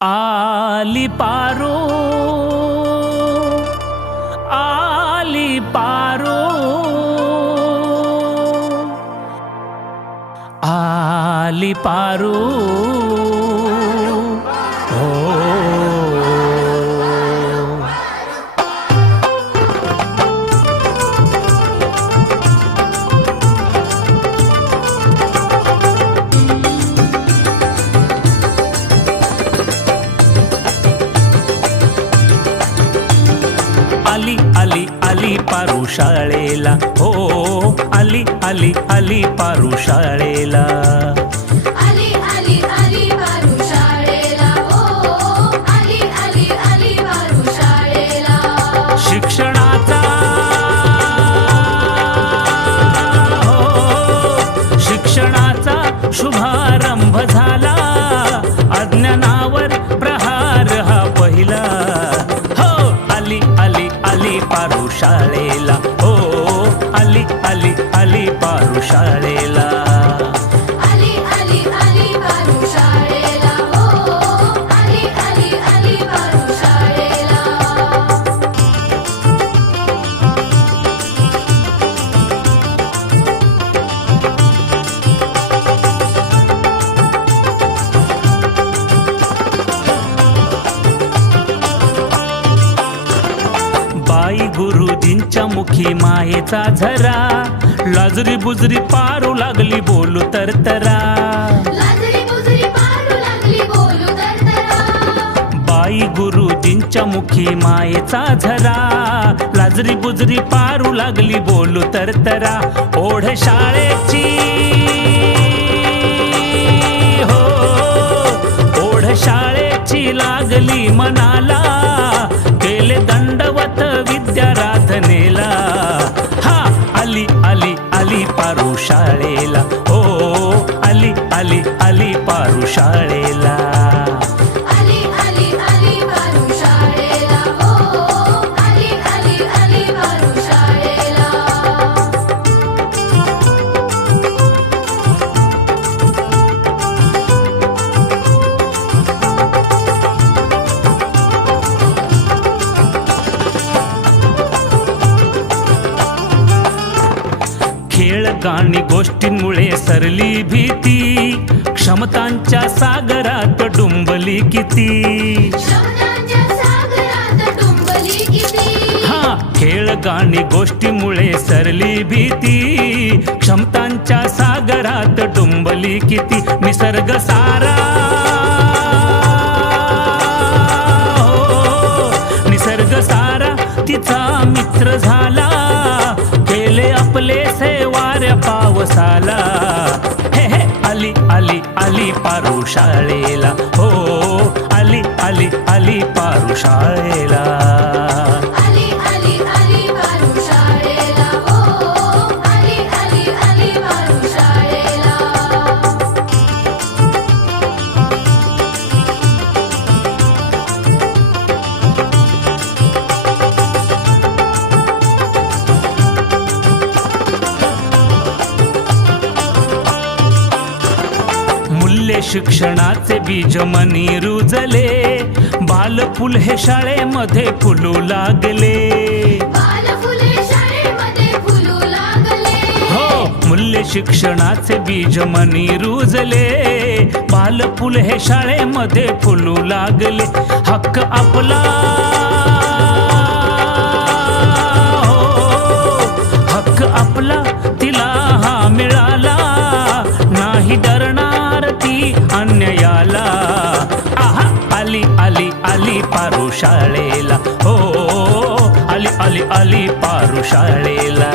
आली पारो, आली पारो, आली पारो, हो आली आली आली पारू शाळेला, हो आली आली आली पारू शाळेला, आली आली आली पारू शाळेला, हो आली आली आली पारू शाळेला. शिक्षणाचा हो शिक्षणाचा शुभारंभ झाला, अज्ञानावर प्रहार हा पहिला, हो आली आली आली पारू शाळेला, हो आली आली आली पारू शाळेला, आली आली आली पारू शाळेला, हो आली आली आली पारू शाळेला. बाई गुरुजींच्या मुखी मायेचा झरा, लाजरी बुजरी पारू लागली बोलू तरतरा, लाजरी बुजरी पारू लागली बोलू तरतरा. बाई गुरुजींच्या मुखी मायेचा झरा, लाजरी बुजरी पारू लागली बोलू तरतरा, ओढ शाळेची हो ओढ शाळेची लागली मनाला, केले दंडवत विद्याराधनेला, हा आली आली आली पारू शाळेला, हो आली आली आली पारू शाळेला, आली आली आली पारू शाळेला, हो आली आली आली पारू शाळेला. खेळ गाणी गोष्टींमुळे सरली भीती, क्षमतांच्या सागरात डुंबली किती, शब्दांच्या सागरात डुंबली किती. हा खेळ गाणी गोष्टीमुळे सरली भीती, क्षमतांच्या सागरात डुंबली किती, निसर्ग सारा हो निसर्ग सारा तिचा मित्र झाला, केले आपले वाऱ्या पावसाला, हे हे आली आली आली पारू शाळेला, हो आली आली आली पारू शाळेला, आली आली आली पारू शाळेला, हो आली आली आली पारू शाळेला. मूल्य शिक्षणाचे बीज मनी रुजले, बालफुल हे शाळेमध्ये फुलू लागले, बालफुले शाळेमध्ये फुलू लागले, हो मूल्य शिक्षणाचे बीज मनी रुजले, बालफुल हे शाळेमध्ये फुलू लागले, हक्क आपला हो हक्क आपला तिला हा मिळाला, नाही डरणार ती अन्यायाला, आहा आली आली आली पारू शाळेला, हो आली आली आली पारू शाळेला.